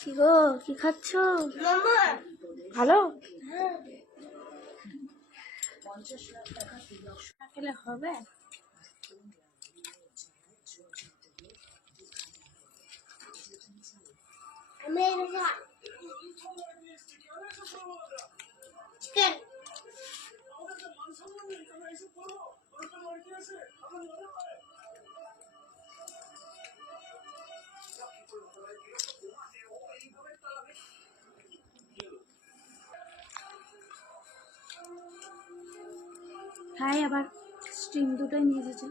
কি গো, কি খাচ্ছ? ভালো খেলে হবে? চিকেন খাই আবার স্ট্রিম দুটোই নিয়ে এসেছে।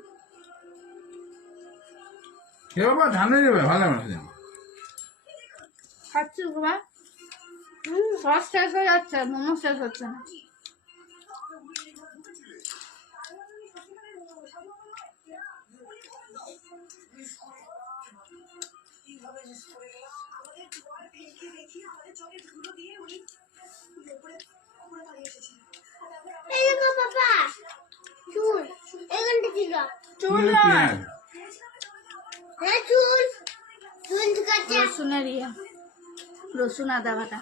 কে বাবা ধানে দেবে ভালো আছে খাচ্ছি বাবা। সস শেষ হয়ে যাচ্ছে, মোমো শেষ হচ্ছে না। এই দেখো বাবা চুল এখানটা ছিল চুল নয়, হ্যাঁ চুল চুল কাটছে রসুনের ইয়ে, রসুন আদা বাটা,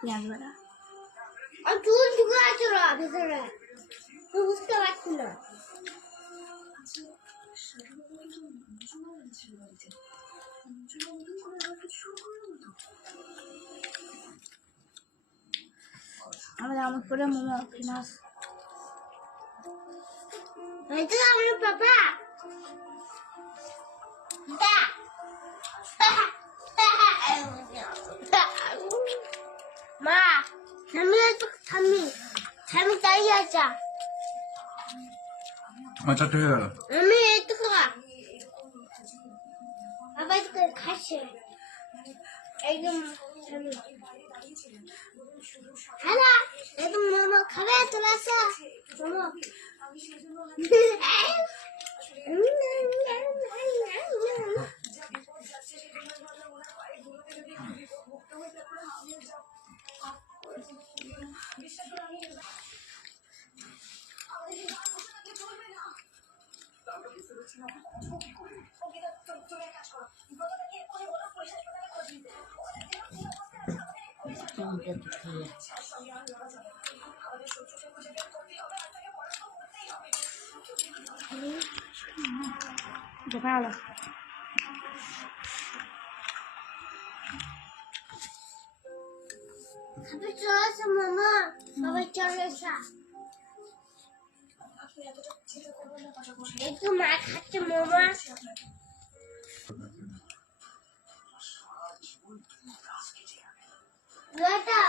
পেঁয়াজ বাটা। আর চুল ঢুকে আছে ভিতরে বুঝতে পারছি না। আমাদের আমোদপুরে মোমো ফেমাস। এই তো আমার বাবা মা আমি তাই আছা আচ্ছা ঠিক আছে আমি একটু আবার খাচ্ছে একদম হ্যালো একদম মোমো খাবে চলে আসো মোমো দেখা গেল খাবে চলে আসো মোমো সবাই চলে আসা একটু মা খাচ্ছে মোমো এটা